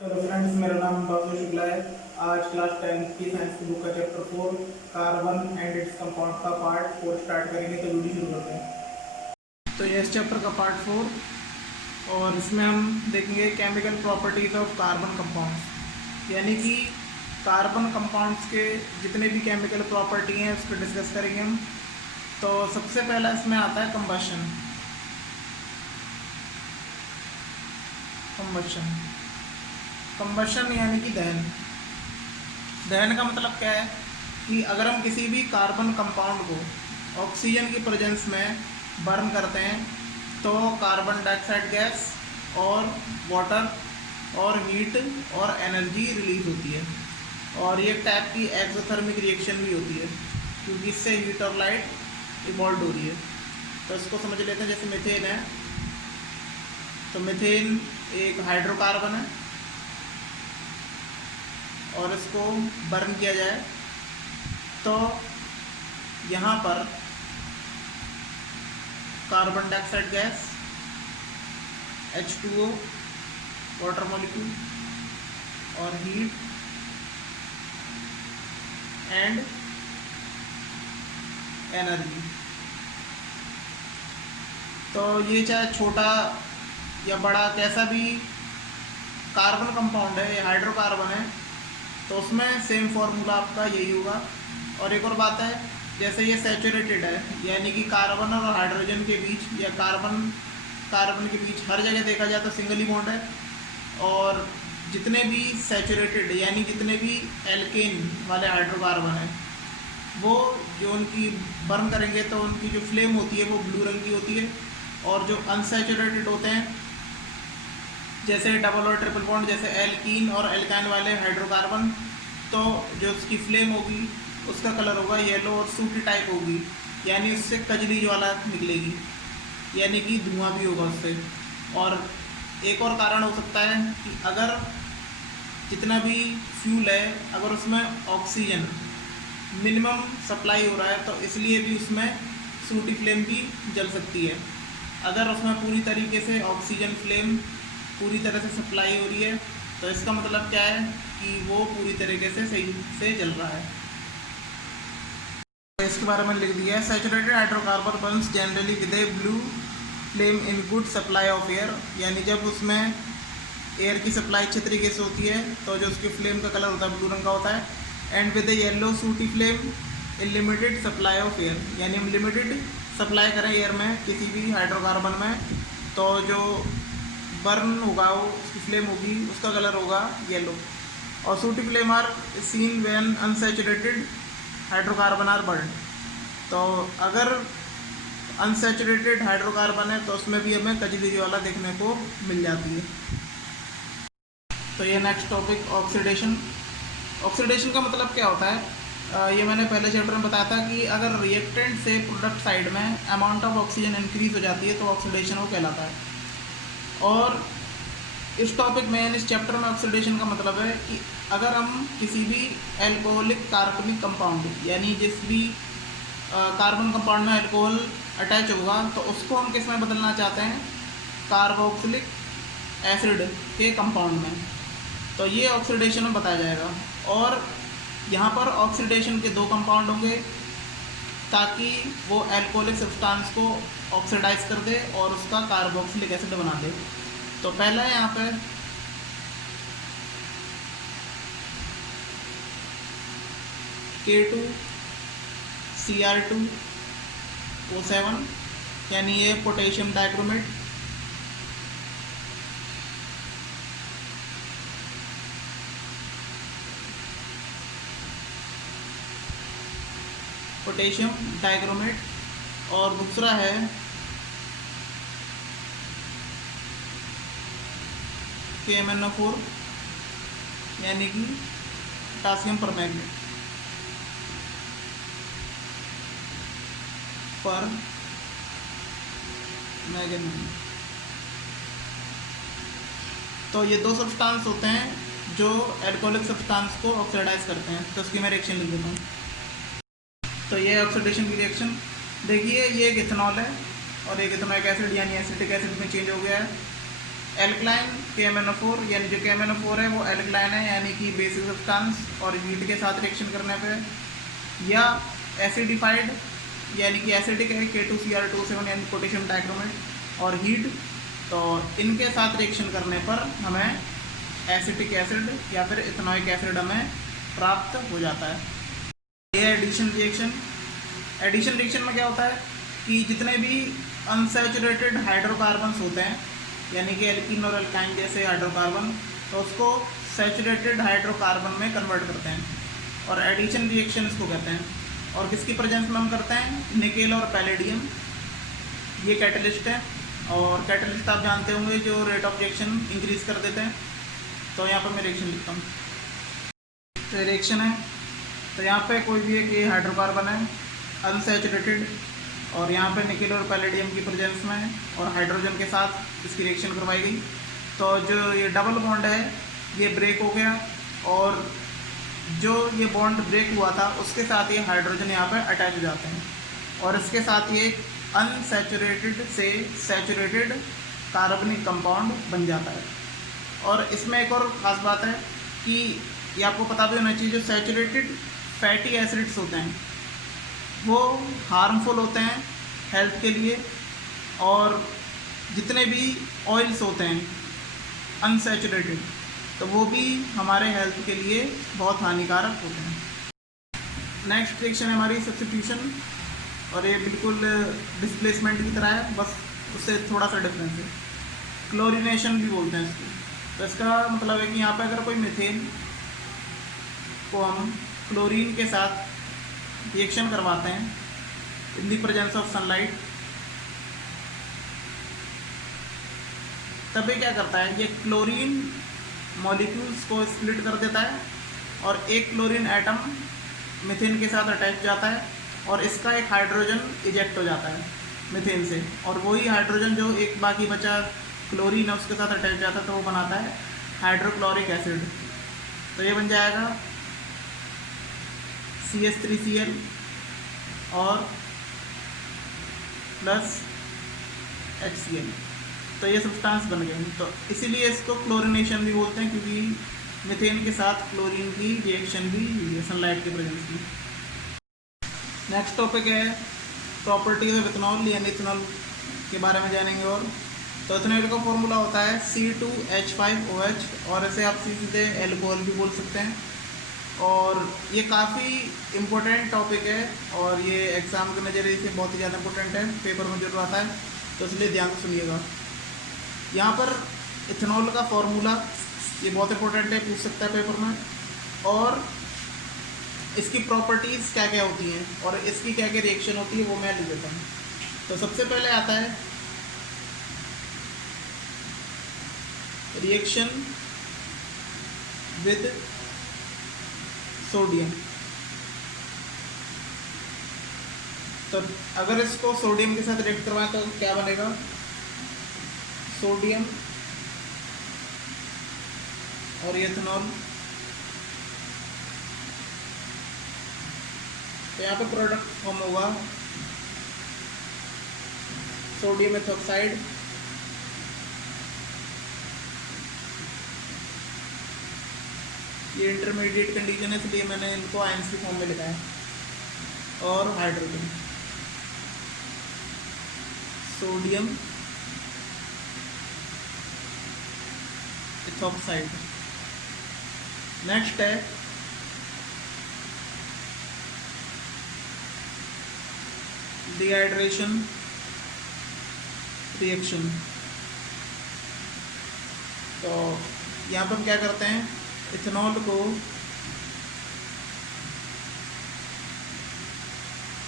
Hello friends, मेरा नाम बाबू शुक्ला है। आज क्लास 10th की साइंस की बुक का chapter 4 carbon and its compound का पार्ट 4 स्टार्ट करेंगे। तो वीडियो शुरू करते हैं। तो ये इस चैप्टर का पार्ट 4 और इसमें हम देखेंगे chemical properties of carbon compounds, यानी कि कार्बन कंपाउंड्स के जितने भी केमिकल प्रॉपर्टी हैं उस पर डिस्कस करेंगे हम। तो सबसे पहला इसमें आता है कंबशन। कंबशन कंबशन यानी कि दहन। दहन का मतलब क्या है कि अगर हम किसी भी कार्बन कंपाउंड को ऑक्सीजन की प्रेजेंस में बर्न करते हैं तो कार्बन डाइऑक्साइड गैस और वाटर और हीट और एनर्जी रिलीज होती है। और ये टाइप की एक्सोथर्मिक रिएक्शन भी होती है क्योंकि इससे हीट और लाइट इवॉल्व हो रही है। तो इसको समझ लेते हैं। जैसे मीथेन है, तो मीथेन एक हाइड्रोकार्बन है और इसको बर्न किया जाए तो यहाँ पर carbon dioxide gas, H2O, water molecule और हीट एंड एनर्जी। तो ये चाहे छोटा या बड़ा कैसा भी कार्बन कंपाउंड है, ये हाइड्रोकार्बन है, तो उसमें सेम फॉर्मूला आपका यही होगा। और एक और बात है, जैसे ये सैचुरेटेड है यानी कि कार्बन और हाइड्रोजन के बीच या कार्बन के बीच हर जगह देखा जाए तो सिंगल ही बॉन्ड है। और जितने भी सैचुरेटेड यानी जितने भी एल्केन वाले हाइड्रोकार्बन हैं वो जो उनकी बर्न करेंगे तो उनकी जो फ्लेम होती है वो ब्लू रंग की होती है। और जो अनसैचुरेटेड होते हैं जैसे डबल और ट्रिपल बॉन्ड, जैसे एल्कीन और एल्काइन वाले हाइड्रोकार्बन, तो जो उसकी फ्लेम होगी उसका कलर होगा येलो और सूटी टाइप होगी, यानी उससे कजली ज्वाला निकलेगी, यानी कि धुआं भी होगा उससे। और एक और कारण हो सकता है कि अगर जितना भी फ्यूल है अगर उसमें ऑक्सीजन मिनिमम सप्लाई हो रहा है तो इसलिए भी उसमें सूटी फ्लेम भी जल सकती है। अगर उसमें पूरी तरीके से ऑक्सीजन फ्लेम पूरी तरह से सप्लाई हो रही है तो इसका मतलब क्या है कि वो पूरी तरीके से सही से जल रहा है। तो इसके बारे में लिख दिया है, saturated hydrocarbon Burns generally with A blue flame in good supply of air, यानी जब उसमें एयर की सप्लाई अच्छे तरीके से होती है तो जो उसकी फ्लेम का कलर होता है ब्लू रंग का होता है। एंड विद ए येलो सूटी flame in limited supply of air, यानी हम लिमिटेड सप्लाई करें एयर में किसी भी हाइड्रोकार्बन में तो जो बर्न होगा वो उसकी फ्लेम होगी उसका कलर होगा येलो। और sooty flame are seen when unsaturated hydrocarbon are burn. तो अगर अनसैचुरेटेड हाइड्रोकार्बन है तो उसमें भी हमें कजली वाला देखने को मिल जाती है। तो ये नेक्स्ट टॉपिक ऑक्सीडेशन। ऑक्सीडेशन का मतलब क्या होता है, ये मैंने पहले चैप्टर में बताया था कि अगर रिएक्टेंट से प्रोडक्ट साइड में अमाउंट ऑफ ऑक्सीजन इंक्रीज हो जाती है तो ऑक्सीडेशन वो कहलाता है। और इस टॉपिक में इस चैप्टर में ऑक्सीडेशन का मतलब है कि अगर हम किसी भी एल्कोहलिक कार्बनिक कंपाउंड यानी जिस भी कार्बन कंपाउंड में अल्कोहल अटैच होगा तो उसको हम किस में बदलना चाहते हैं, कार्बोक्सिलिक एसिड के कंपाउंड में, तो ये ऑक्सीडेशन में बताया जाएगा। और यहाँ पर ऑक्सीडेशन के दो कंपाउंड होंगे ताकि वो एल्कोहलिक सब्सटेंस को ऑक्सीडाइज कर दे और उसका कार्बोक्सिलिक एसिड बना दे। तो पहला है यहाँ पे K2Cr2O7 यानी ये पोटेशियम डाइक्रोमेट। Potassium dichromate. और दूसरा है KMnO4 यानी कि पोटासियम परमैंगनेट पर मैंगनीज। तो ये दो सब्सटेंस होते हैं जो एल्कोहलिक सब्सटेंस को ऑक्सीडाइज करते हैं। तो उसकी मैं रिएक्शन लिख देता हूँ। तो ये ऑक्सीडेशन की रिएक्शन देखिए, ये एक इथेनॉल है और एक इथेनॉइक एसिड यानी एसिटिक एसिड में चेंज हो गया है। एल्कलाइन KMnO4, यानी जो KMnO4 है वो एल्कलाइन है, यानी कि बेसिक सब्सटेंस और हीट के साथ रिएक्शन करने पे, या एसिडिफाइड यानी कि एसिडिक है K2Cr2O7 यानी पोटेशियम डाइक्रोमेट और हीट, तो इनके साथ रिएक्शन करने पर हमें एसिटिक एसिड या फिर इथेनॉइक एसिड हमें प्राप्त हो जाता है। ये एडिशन रिएक्शन। एडिशन रिएक्शन में क्या होता है कि जितने भी अनसैचुरेटेड हाइड्रोकार्बन्स होते हैं, यानी कि एल्कीन और एल्काइन जैसे हाइड्रोकार्बन, तो उसको सैचुरेटेड हाइड्रोकार्बन में कन्वर्ट करते हैं, और एडिशन रिएक्शन इसको कहते हैं। और किसकी प्रेजेंस में हम करते हैं? निकेल और पैलेडियम, ये कैटलिस्ट है। और कैटलिस्ट आप जानते होंगे जो रेट ऑफ रिएक्शन इंक्रीज कर देते हैं। तो यहाँ पर मैं रिएक्शन लिखता हूँ, तो रिएक्शन है, तो यहाँ पे कोई भी एक ये हाइड्रोकार्बन है अनसैचुरेटेड, और यहाँ पे निकेल और पैलेडियम की प्रेजेंस में है, और हाइड्रोजन के साथ इसकी रिएक्शन करवाई गई। तो जो ये डबल बॉन्ड है ये ब्रेक हो गया, और जो ये बॉन्ड ब्रेक हुआ था उसके साथ ये हाइड्रोजन यहाँ पे अटैच हो जाते हैं, और इसके साथ ये अनसैचुरेटेड से सैचुरेटेड कार्बनिक कंपाउंड बन जाता है। और इसमें एक और ख़ास बात है कि ये आपको पता भी होना चाहिए, जो सैचुरेटेड फैटी एसिड्स होते हैं वो हार्मफुल होते हैं हेल्थ के लिए, और जितने भी ऑयल्स होते हैं अनसैचुरेटेड तो वो भी हमारे हेल्थ के लिए बहुत हानिकारक होते हैं। नेक्स्ट रिएक्शन है हमारी सब्स्टिट्यूशन, और ये बिल्कुल डिस्प्लेसमेंट की तरह है, बस उससे थोड़ा सा डिफरेंस है। क्लोरीनेशन भी बोलते हैं इसको। तो इसका मतलब है कि यहाँ पे अगर कोई मीथेन को हम क्लोरीन के साथ रिएक्शन करवाते हैं इन दी प्रेजेंस ऑफ सनलाइट, तभी क्या करता है, ये क्लोरीन मॉलिक्यूल्स को स्प्लिट कर देता है, और एक क्लोरीन एटम मीथेन के साथ अटैच जाता है, और इसका एक हाइड्रोजन इजेक्ट हो जाता है मीथेन से, और वही हाइड्रोजन जो एक बाकी बचा क्लोरीन है उसके साथ अटैच जाता है, तो वो बनाता है हाइड्रोक्लोरिक एसिड। तो ये बन जाएगा CH3Cl और प्लस HCl, तो ये सब्सटेंस बन गए। तो इसीलिए इसको क्लोरीनेशन भी बोलते हैं, क्योंकि मीथेन के साथ क्लोरीन की रिएक्शन भी हुई है सनलाइट के प्रेजेंस में। नेक्स्ट टॉपिक है प्रॉपर्टीज ऑफ इथेनॉल, यानी इथेनॉल के बारे में जानेंगे। और तो इथेनॉल का फॉर्मूला होता है C2H5OH, और इसे आप सीधे एल्कोहल भी बोल सकते हैं। और ये काफ़ी इम्पोर्टेंट टॉपिक है, और ये एग्ज़ाम के नज़रिए से बहुत ही ज़्यादा इम्पोर्टेंट है, पेपर में जरूर आता है, तो इसलिए ध्यान से सुनिएगा। यहाँ पर इथेनॉल का फॉर्मूला ये बहुत इंपॉर्टेंट है, पूछ सकता है पेपर में, और इसकी प्रॉपर्टीज़ क्या क्या होती हैं और इसकी क्या क्या रिएक्शन होती है वो मैं लिख देता हूँ। तो सबसे पहले आता है रिएक्शन विद सोडियम। तो अगर इसको सोडियम के साथ रिएक्ट करवाएं तो क्या बनेगा, सोडियम और इथेनॉल। तो यहाँ पे प्रोडक्ट फॉर्म होगा सोडियम एथोक्साइड ये इंटरमीडिएट कंडीशन है, इसलिए मैंने इनको आयंस की फॉर्म में लिखा है, और हाइड्रोजन सोडियम एथोक्साइड। नेक्स्ट है डिहाइड्रेशन रिएक्शन। तो यहाँ पर हम क्या करते हैं, इथेनॉल को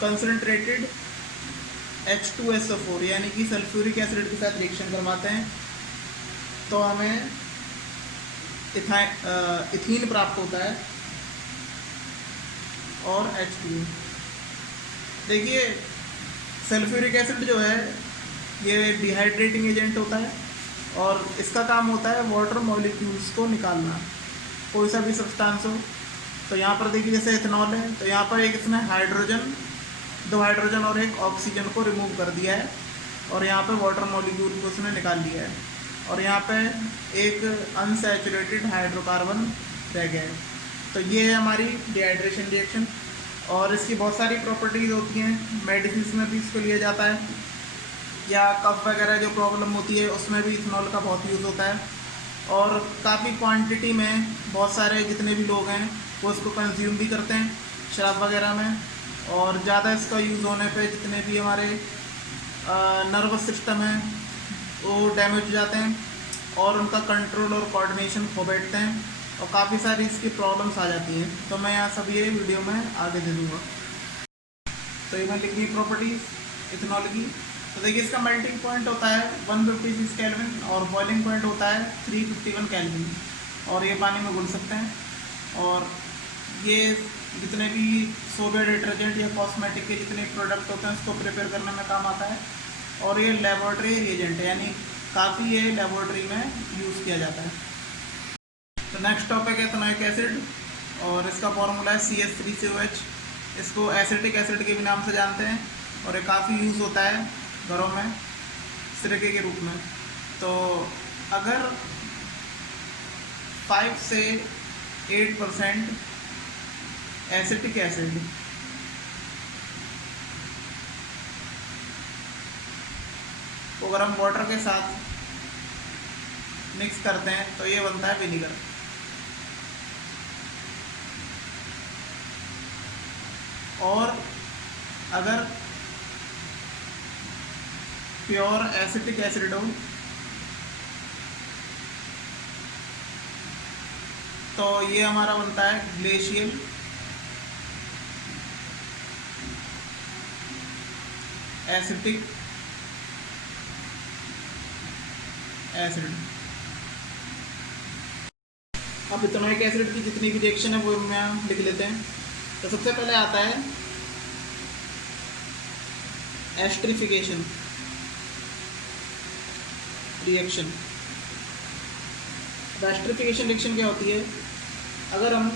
कंसंट्रेटेड H2SO4 यानी कि सल्फ्यूरिक एसिड के साथ रिएक्शन करवाते हैं, तो हमें इथीन प्राप्त होता है और H2। देखिए सल्फ्यूरिक एसिड जो है ये डिहाइड्रेटिंग एजेंट होता है, और इसका काम होता है वाटर मॉलिक्यूल्स को निकालना, कोई सा भी सब्सटेंस हो। तो यहाँ पर देखिए जैसे इथेनॉल है, तो यहाँ पर एक इसने हाइड्रोजन, 2 हाइड्रोजन और 1 ऑक्सीजन को रिमूव कर दिया है, और यहाँ पर वाटर मॉलिक्यूल को उसने निकाल लिया है। और यहाँ पे एक अनसैचुरेटेड हाइड्रोकार्बन रह गया है। तो ये है हमारी डिहाइड्रेशन रिएक्शन। और इसकी बहुत सारी प्रॉपर्टीज़ होती हैं, मेडिसिन में भी इसको लिया जाता है, या कफ वगैरह जो प्रॉब्लम होती है उसमें भी इथेनॉल का बहुत यूज़ होता है। और काफ़ी क्वांटिटी में बहुत सारे जितने भी लोग हैं वो इसको कंज्यूम भी करते हैं शराब वगैरह में। और ज़्यादा इसका यूज़ होने पे जितने भी हमारे नर्वस सिस्टम है वो डैमेज हो जाते हैं और उनका कंट्रोल और कोऑर्डिनेशन खो बैठते हैं और काफ़ी सारी इसकी प्रॉब्लम्स आ जाती हैं। तो मैं यहाँ सब ये वीडियो में आगे दे दूँगा। तो ये मैं लिखनी प्रॉपर्टीज़ इथेनॉल की। तो देखिए इसका मेल्टिंग पॉइंट होता है 156 केल्विन और बॉइलिंग पॉइंट होता है 351 केल्विन, और ये पानी में घुल सकते हैं। और ये जितने भी सोप डिटर्जेंट या कॉस्मेटिक के जितने प्रोडक्ट होते हैं उसको प्रिपेयर करने में काम आता है। और ये लेबॉर्ट्री रिएजेंट है, यानी काफ़ी ये लेबॉर्ट्री में यूज़ किया जाता है। तो नेक्स्ट टॉपिक है इथेनॉइक एसिड, और इसका फॉर्मूला है CH3COH। इसको एसिटिक एसिड के भी नाम से जानते हैं और ये काफ़ी यूज़ होता है घरों में सिरके के रूप में। तो अगर 5 से 8% एसिटिक एसिड को अगर हम वाटर के साथ मिक्स करते हैं तो ये बनता है विनीगर। और अगर प्योर एसिटिक एसिड हो तो ये हमारा बनता है ग्लेशियल एसिटिक एसिड। अब इथेनॉइक एसिड की जितनी भी रिएक्शन है वो हम यहाँ लिख लेते हैं। तो सबसे पहले आता है एस्टरिफिकेशन रिएक्शन। एस्टरिफिकेशन रिएक्शन क्या होती है? अगर हम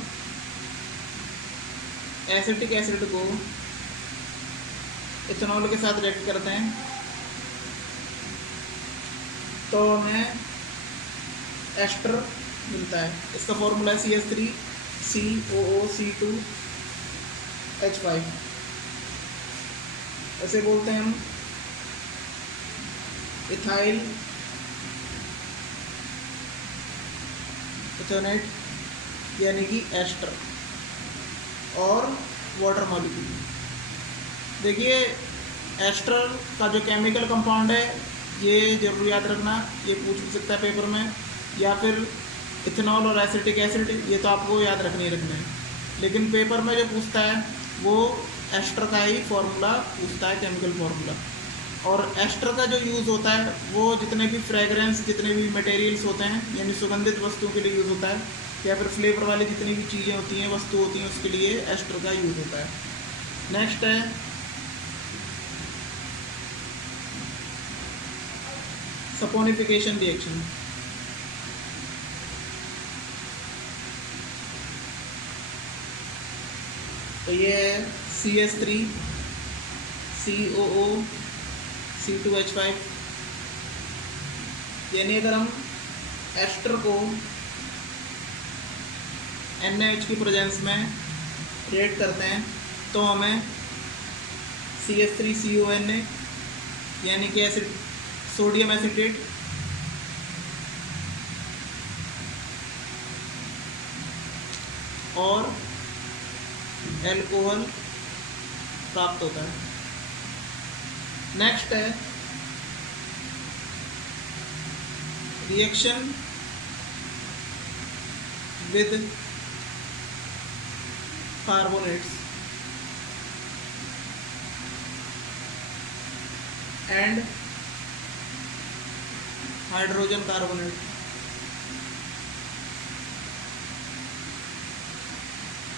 एसिटिक एसिड को इथेनॉल के साथ रिएक्ट करते हैं तो हमें एस्टर मिलता है। इसका फॉर्मूला है CH3COOC2H5। ऐसे बोलते हैं हम इथाइल इथेनॉइट यानी कि एस्टर और वाटर मॉलिक्यूल। देखिए एस्टर का जो केमिकल कंपाउंड है ये जरूर याद रखना, ये पूछ भी सकता है पेपर में, या फिर इथेनॉल और एसिटिक एसिड ये तो आपको याद रखना ही रखना है, लेकिन पेपर में जो पूछता है वो एस्टर का ही फॉर्मूला पूछता है, केमिकल फार्मूला। और एस्टर का जो यूज़ होता है वो जितने भी फ्रेगरेंस जितने भी मटेरियल्स होते हैं यानी सुगंधित वस्तुओं के लिए यूज़ होता है, या फिर फ्लेवर वाली जितनी भी चीज़ें होती हैं वस्तु होती हैं उसके लिए एस्टर का यूज़ होता है। नेक्स्ट है सपोनिफिकेशन रिएक्शन। तो ये है CH3COOC2H5। यानी अगर हम एस्टर को NaH की प्रेजेंस में रिएक्ट करते हैं तो हमें CH3CONA यानी कि एसिड सोडियम एसिटेट और एल्कोहल प्राप्त होता है। नेक्स्ट है reaction with carbonates and hydrogen carbonate.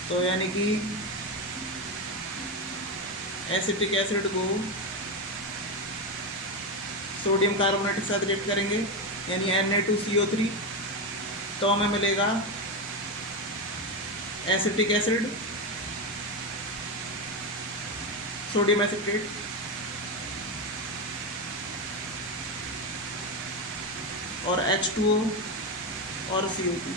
तो यानी कि एसिटिक एसिड को सोडियम कार्बोनेट के साथ रिएक्ट करेंगे यानी Na2CO3 तो हमें मिलेगा एसिटिक एसिड सोडियम एसिटेट और H2O और CO2।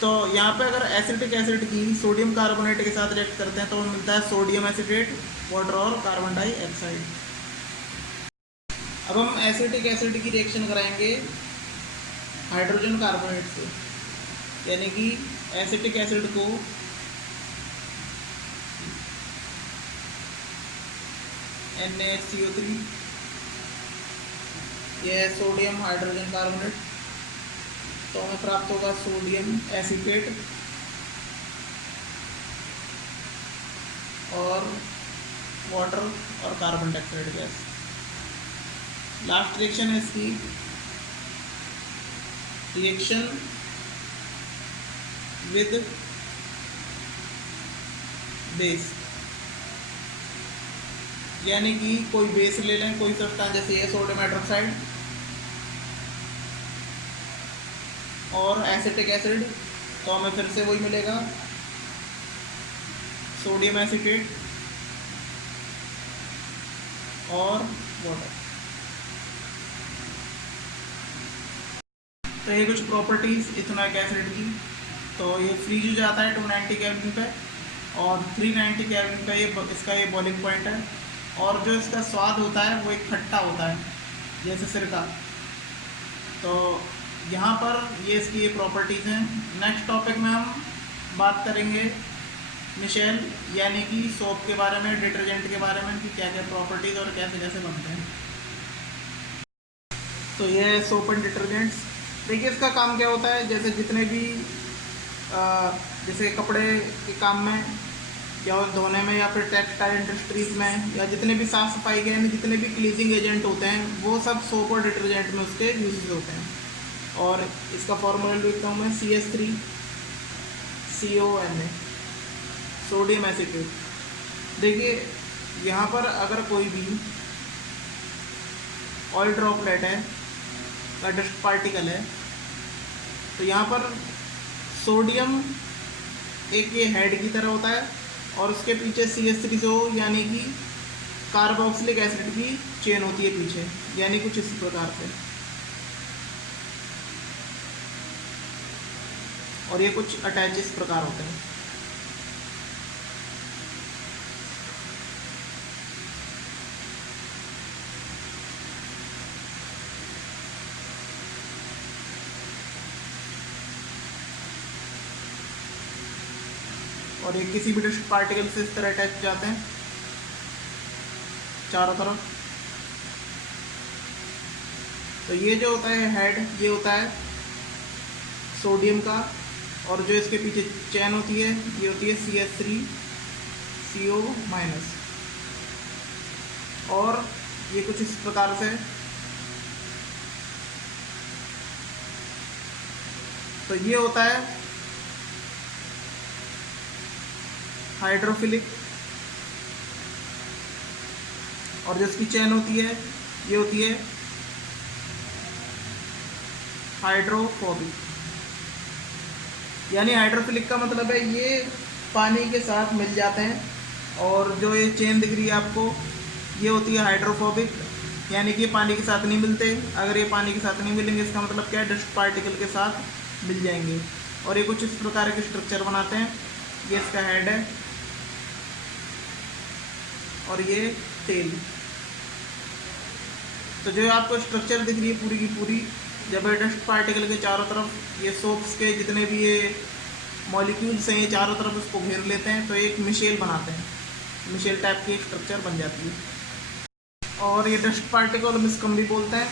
तो यहाँ पे अगर एसिटिक एसिड की सोडियम कार्बोनेट के साथ रिएक्ट करते हैं तो मिलता है सोडियम एसिटेट, वाटर और कार्बन डाइऑक्साइड। अब हम एसिटिक एसिड की रिएक्शन कराएंगे हाइड्रोजन कार्बोनेट से, यानी कि एसिटिक एसिड को NaHCO3, यह है सोडियम हाइड्रोजन कार्बोनेट, तो हमें प्राप्त होगा सोडियम एसिटेट और वाटर और carbon dioxide gas. Last reaction है इसकी रिएक्शन विद बेस, यानी कि कोई बेस ले लें, कोई सब्सटेंस, जैसे ये सोडियम हाइड्रोक्साइड और एसिटिक एसिड, तो हमें फिर से वही मिलेगा सोडियम एसिटेट और वाटर। तो ये कुछ प्रॉपर्टीज़ इथेनॉइक एसिड की। तो ये फ्रीज हो जाता है 290 केल्विन पे, और 390 केल्विन पे इसका ये बॉइलिंग पॉइंट है। और जो इसका स्वाद होता है वो एक खट्टा होता है, जैसे सिरका। तो यहाँ पर ये इसकी ये प्रॉपर्टीज़ हैं। नेक्स्ट टॉपिक में हम बात करेंगे मिशेल, यानी कि सोप के बारे में, डिटर्जेंट के बारे में, कि क्या क्या प्रॉपर्टीज़ और कैसे कैसे बनते हैं। तो ये है सोप एंड डिटर्जेंट्स। देखिए इसका काम क्या होता है, जैसे जितने भी जैसे कपड़े के काम में या धोने में या फिर टेक्सटाइल इंडस्ट्रीज़ में या जितने भी साफ़ सफाई के यानी जितने भी क्लीजिंग एजेंट होते हैं वो सब सोप और डिटर्जेंट में उसके यूजेस होते हैं। और इसका फॉर्मूला लिखता हूँ मैं CH3CONA, सोडियम एसिटेट। देखिए यहाँ पर अगर कोई भी ऑयल ड्रॉपलेट है या डस्ट पार्टिकल है, तो यहाँ पर सोडियम एक ये हेड की तरह होता है और उसके पीछे CH3CO यानी कि कार्बोक्सिलिक एसिड की चेन होती है पीछे, यानी कुछ इस प्रकार से। और ये कुछ अटैच इस प्रकार होते हैं। और ये किसी भी डस्ट पार्टिकल से इस तरह अटैच जाते हैं चारों तरफ। तो ये जो होता है हेड, ये होता है सोडियम का, और जो इसके पीछे चैन होती है ये होती है CH3CO-। और ये कुछ इस प्रकार से। तो ये होता है हाइड्रोफिलिक, और जो इसकी चैन होती है ये होती है हाइड्रोफोबिक। यानी हाइड्रोफिलिक का मतलब है ये पानी के साथ मिल जाते हैं, और जो ये चेन दिख रही है आपको ये होती है हाइड्रोफोबिक, यानी कि पानी के साथ नहीं मिलते। अगर ये पानी के साथ नहीं मिलेंगे इसका मतलब क्या है, डस्ट पार्टिकल के साथ मिल जाएंगे। और ये कुछ इस प्रकार के स्ट्रक्चर बनाते हैं। ये इसका हेड है और ये टेल। तो जो आपको स्ट्रक्चर दिख रही है पूरी की पूरी, जब डस्ट पार्टिकल के चारों तरफ ये सोप्स के जितने भी ये मॉलिक्यूल्स हैं ये चारों तरफ उसको घेर लेते हैं, तो एक मिशेल बनाते हैं। मिशेल टाइप की एक स्ट्रक्चर बन जाती है। और ये डस्ट पार्टिकल हम स्कम भी बोलते हैं।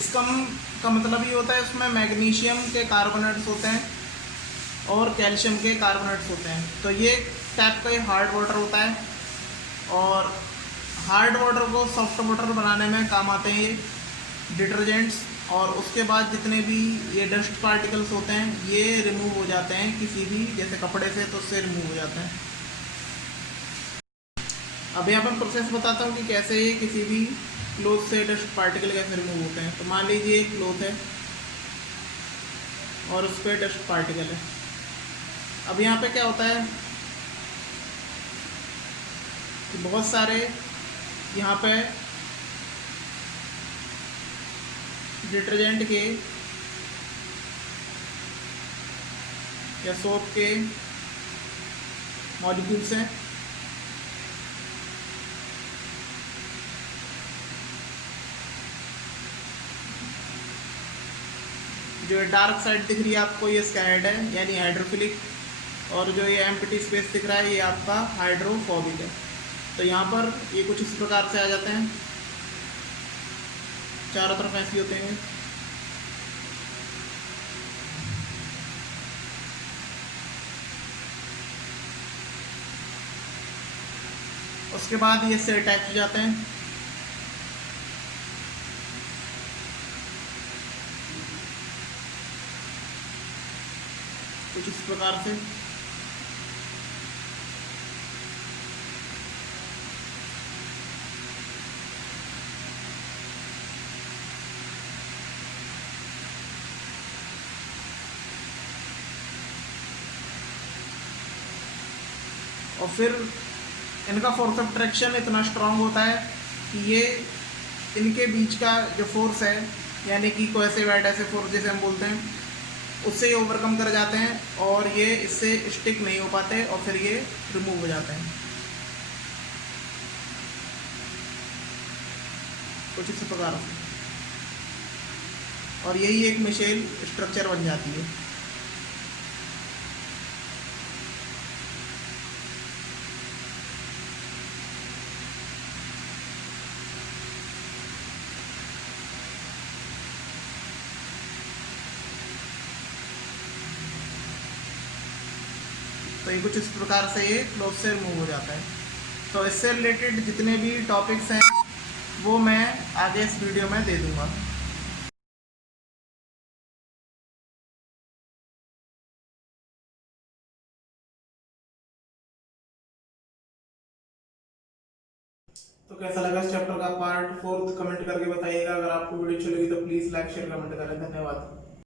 स्कम का मतलब ये होता है उसमें मैग्नीशियम के कार्बोनेट्स होते हैं और कैल्शियम के कार्बोनेट्स होते हैं। तो ये टाइप का ये हार्ड वाटर होता है, और हार्ड वाटर को सॉफ्ट वाटर बनाने में काम आते हैं ये डिटर्जेंट्स। और उसके बाद जितने भी ये डस्ट पार्टिकल्स होते हैं ये रिमूव हो जाते हैं किसी भी जैसे कपड़े से, तो उससे रिमूव हो जाते हैं। अब यहाँ पर प्रोसेस बताता हूँ कि कैसे ये किसी भी क्लोथ से डस्ट पार्टिकल कैसे रिमूव होते हैं। तो मान लीजिए एक क्लोथ है और उस पर डस्ट पार्टिकल है। अब यहाँ पे क्या होता है कि बहुत सारे यहाँ पे डिटर्जेंट के या सोप के मॉलिक्यूल्स हैं। जो डार्क साइड दिख रही है आपको, ये इसका हेड है यानी हाइड्रोफिलिक, और जो ये एम्प्टी स्पेस दिख रहा है ये आपका हाइड्रोफोबिक है। तो यहाँ पर ये कुछ इस प्रकार से आ जाते हैं, चारों तरफ ऐसे होते हैं। उसके बाद ये इससे अटैच हो जाते हैं। कुछ इस प्रकार से। और फिर इनका फोर्स ऑफ ट्रैक्शन इतना स्ट्रांग होता है कि ये इनके बीच का जो फोर्स है यानी कि कोहेसिव एडहेसिव फोर्स जैसे हम बोलते हैं, उससे ये ओवरकम कर जाते हैं और ये इससे स्टिक नहीं हो पाते और फिर ये रिमूव हो जाते हैं। कुछ इस प्रकार से। और यही एक मिशेल स्ट्रक्चर बन जाती है। तो ये कुछ इस प्रकार से ये क्लोज से रिमूव हो जाता है। तो इससे रिलेटेड जितने भी टॉपिक्स हैं वो मैं आगे इस वीडियो में दे दूँगा। तो कैसा लगा इस चैप्टर का पार्ट 4 कमेंट करके बताइएगा। अगर आपको वीडियो अच्छी लगी तो प्लीज़ लाइक शेयर कमेंट करें। धन्यवाद।